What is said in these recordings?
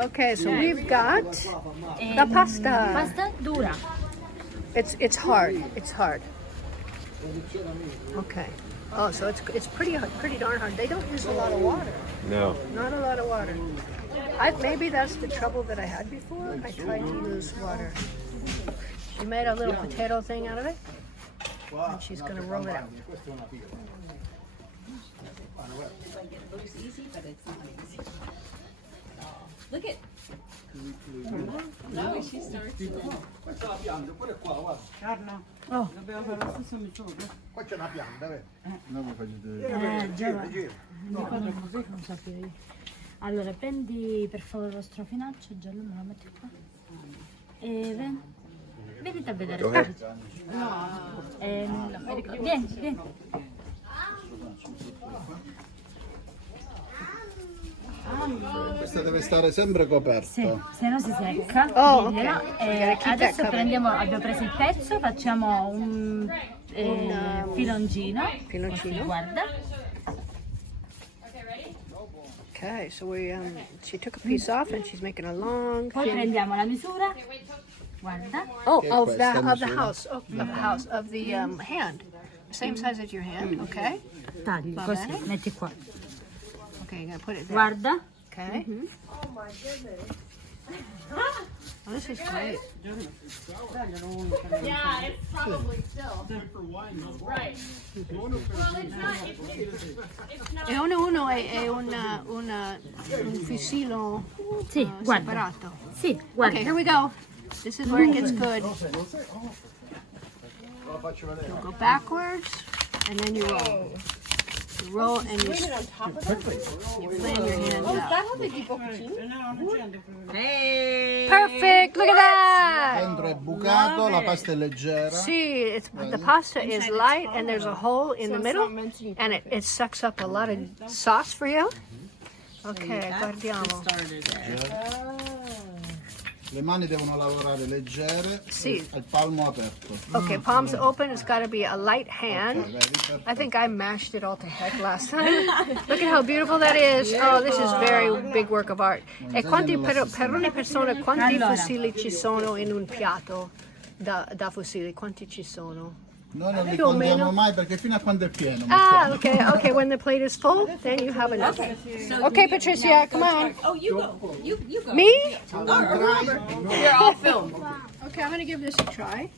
Okay, so we've got the pasta. Pasta dura. It's hard. It's hard. Okay. Oh, so it's pretty darn hard. They don't use a lot of water. No. Not a lot of water. Maybe that's the trouble that I had before. I tried to use water. She made a little potato thing out of it, and she's gonna roll it out. Look at. No, she starts to. Oh. Qua c'è una pianta, vedi? Non sapevo io. Allora, prendi per favore lo strofinaccio, giallo me lo metti qua. E venite a vedere. Vieni. Questa deve stare sempre coperta. Sì, se no si secca. Oh, diglielo. ok. Adesso abbiamo preso il pezzo, facciamo un filoncino. Filoncino. Guarda. Okay, so she took a piece off and she's making a long. Poi prendiamo la misura. Guarda. Oh, Che è of questa the misura? house, of the hand, same size as your hand. Okay. Tagli Va così, bene. metti qua. Okay, you're gonna put it there. Guarda. Okay. Oh, this is great. Yeah, it's probably still. Right. Well, it's not. E uno è un fusillo Sì, guarda. separato. Sì, guarda. Okay, here we go. This is where it gets good. You go backwards, and then you roll. You roll and you plan your hand out. Perfect! Look at that! Dentro è bucato, la pasta è leggera. See, the pasta is light and there's a hole in the middle and it sucks up a lot of sauce for you. Ok, guardiamo. Le mani devono lavorare leggere, Sì. al palmo aperto. Okay, palms open. It's got to be a light hand. Ok, vedi? Perfetto. I think I mashed it all to heck last time. Look at how beautiful that is. Oh, this is very big work of art. E quanti per ogni persona, quanti fusilli ci sono in un piatto da fusilli? Quanti ci sono? Noi non li Più o meno. contiamo mai perché fino a quando è pieno. Ah, mettiamo. okay. When the plate is full, then you have enough. Okay, Patricia, come on. Oh, you go. You go. Me? You're all filmed. Okay, I'm gonna give this a try.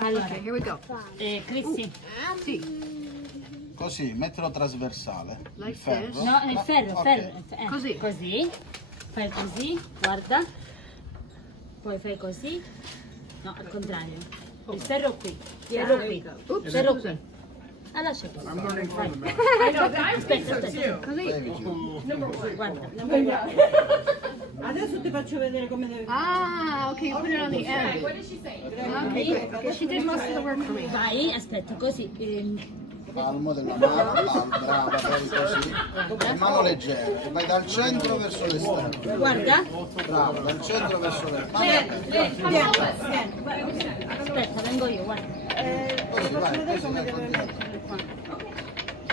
Allora, Okay, here we go. Cristi. Sì. Così, mettilo trasversale. Like Il ferro. this. No, il ferro, Ok. ferro. Così. Così. Fai così, guarda. Poi fai così. No, al contrario. Il ferro qui. Ferro qui. Ferro qui. Ah, lascia qui. Vai. Aspetta. Così. Guarda. Adesso ti faccio vedere come deve fare. Ah, okay, you put it on the end. What did she say? Okay, good. Okay, she did most of the work for me. Vai, aspetta, così. Palmo della mano, brava, fai così. Le mano leggere, e vai dal centro verso l'esterno. Guarda. Bravo, dal centro verso l'esterno. Aspetta, vengo io, guarda. Così, vai, così, vai, continua.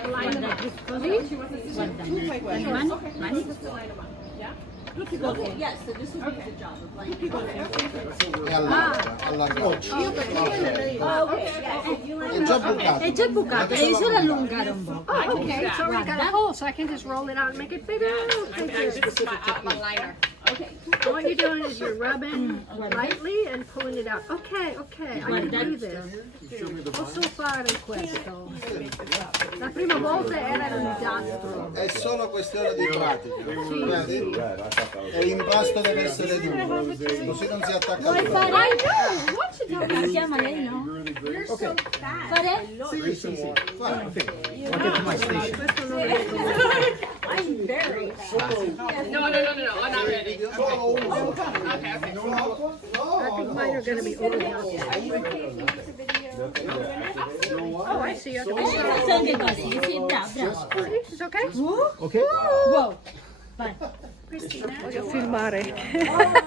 Guarda, così. Guarda. Mani. Tutti così. E allarga. È già bucato. È già bucato, devi solo allungare un po'. Oh, okay, it's already got a hole, so I can just roll it out and make it bigger. Thank you. My liner. And what you're doing is you're rubbing lightly and pulling it out. Okay, I can do this. Posso fare questo. La prima volta era un disastro. È solo questione di pratica. Vedi? E l'impasto deve essere duro, così non si attacca al fuoco. Come si chiama lei, no? Fare? Sì, sì, sì. Guarda. I'm very. No, I'm not ready. Solo uno. Okay. I think mine are going to be overcooked. Oh, I see. Okay. Faccio anche così, sì, bravo. See, it's okay? Ok? Wow. Vai. Voglio filmare.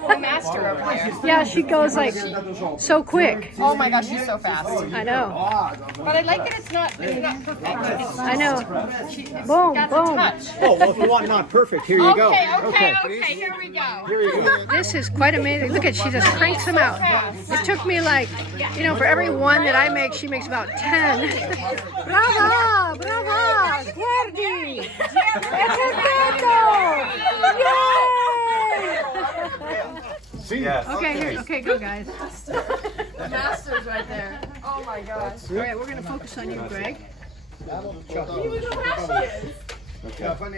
The master over there. Yeah, she goes like so quick. Oh my gosh, she's so fast. I know. But I like that it's not perfect. It's I know. Boom, got the boom. touch. Oh, well, if you want not perfect, here you go. Okay, here we go. Here you go. This is quite amazing. Look at, she just cranks them out. It took me like, you know, for every one that I make, she makes about 10. Brava, brava, guardi. È perfetto. Yay! Okay, go guys. The master's right there. Oh my gosh. All right, we're gonna focus on you, Greg.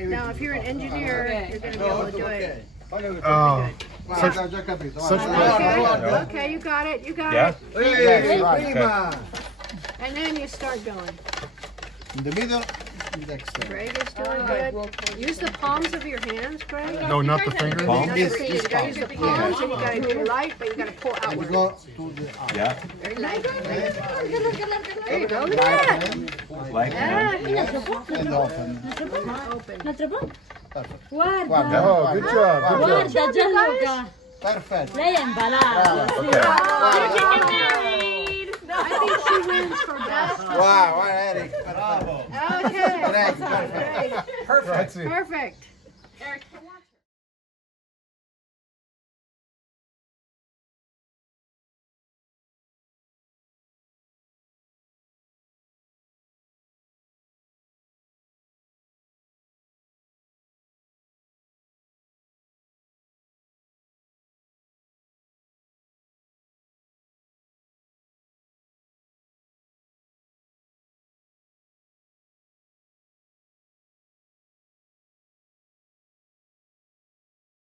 Now, if you're an engineer, you're gonna be able to do it. Oh, ho già capito. Okay, you got it, you got Yeah? it. Prima. And then you start going. In the middle, next time. Greg is doing good. Use the palms of your hands, Greg. No, not the fingers. Not the fingers. You gotta use the palms, and you gotta do light, but you gotta pull And outward. go to the Yeah. Very light. There you go. Look at that. Like Yeah. and open. Open. Un altro po'? Perfetto. Guarda, Guarda, Oh, good job. Good job. guarda Gianluca. perfetto. Lei è imparato. Okay. I think she wins for best. Wow, Eric. Bravo. Okay. Greg, perfetto. Perfect. Perfect. Eric, watch